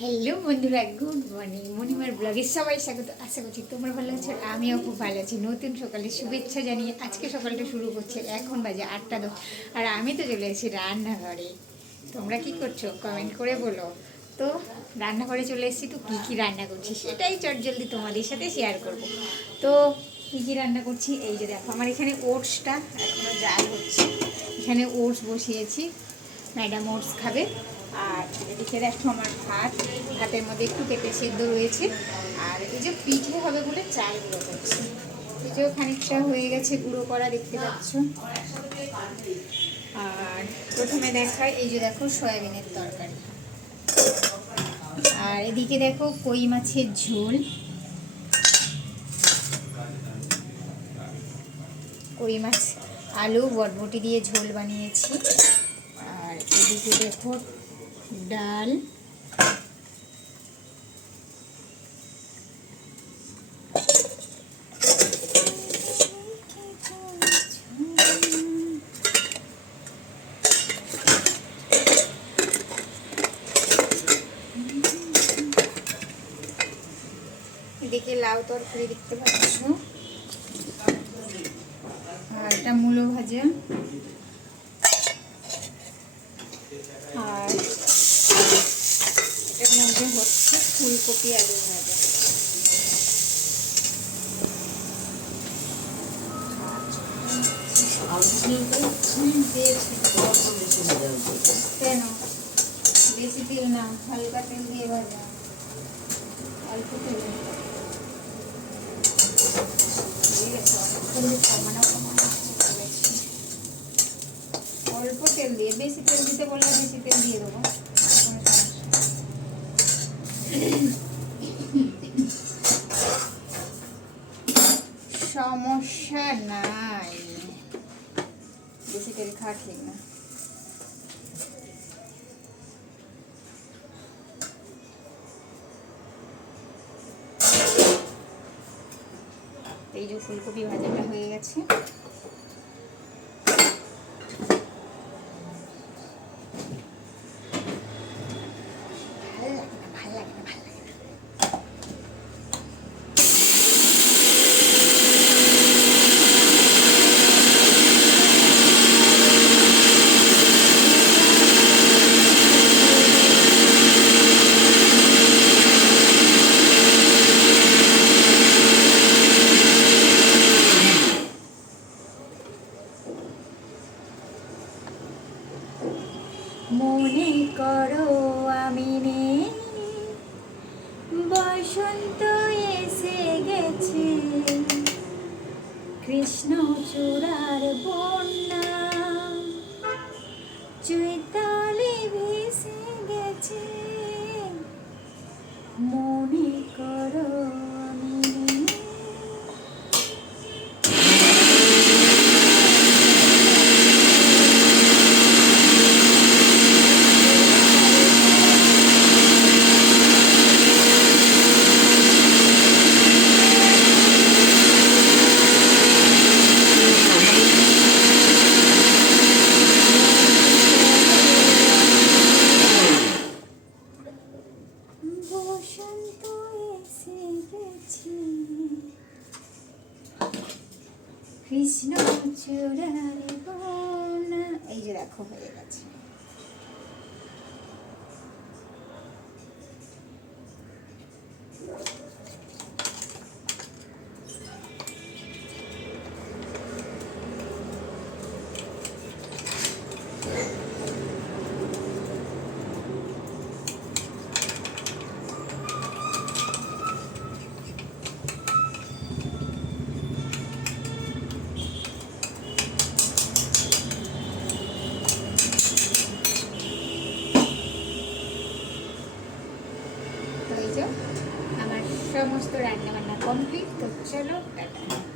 Hello বন্ধুরা good morning মণিমার ব্লগে সবাই স্বাগত, আশা করছি তোমরা ভালো আছো আমিও খুব ভালো আছি। নতুন সকালে শুভেচ্ছা জানিয়ে আজকে সকালটা শুরু করছে, এখন বাজে আটটা দশ। আর আমি তো চলে এসেছি রান্নাঘরে। তোমরা কি করছ? কমেন্ট করে বলো। তো রান্নাঘরে চলে এসেছি, তো কী কী রান্না করছি সেটাই চট জলদি তোমাদের সাথে শেয়ার করব। তো কী কী রান্না করছি? এই যে দেখো, আমার এখানে ওটসটা এখনও জাল হচ্ছে। এখানে ওটস বসিয়েছি। ম্যাডাম ওটস খাবে। আর এদিকে দেখো আমার ভাত। ভাতের মধ্যে একটু পেঁপে সেদ্ধ রয়েছে। আর এই যে পিঠে হবে বলে চাল গুঁড়ো করছি। যে খানিকটা হয়ে গেছে গুঁড়ো করা, দেখতে পাচ্ছ? আর প্রথমে দেখায় এই যে দেখো সয়াবিনের তরকারি। আর এদিকে দেখো কই মাছের ঝোল। কই মাছ? আলু, বটবটি দিয়ে ঝোল বানিয়েছি। আর এদিকে দেখো ডাল এদিকে লাউ তরকারি দেখতে পাচ্ছ। আর এটা মূলো ভাজা। আর হচ্ছে ফুলকপি আলু ভাজা কেন বেশি তেল না হালকা তেল দিয়ে ভাজা অল্প তেল ঠিক আছে অনেকক্ষণ কমানো কমানো বেশি অল্প তেল দিয়ে বেশি তেল দিতে বললে বেশি তেল দিয়ে দেবো কোনো সমস্যা- নাই। বেশি তেল খাওয়া না। এই যে ফুলকপি ভাজাটা হয়ে গেছে। মনে করো আমি বসন্ত এসে গেছে। কৃষ্ণ চূড়ার বন্যা চৈতালি ভেসে গেছে মনে করো আমি নেই বসন্ত এসে গেছি কৃষ্ণ চূড়ার এই যে দেখো হয়ে সমস্ত রান্না বান্না কমপ্লিট তো চলো টাটা।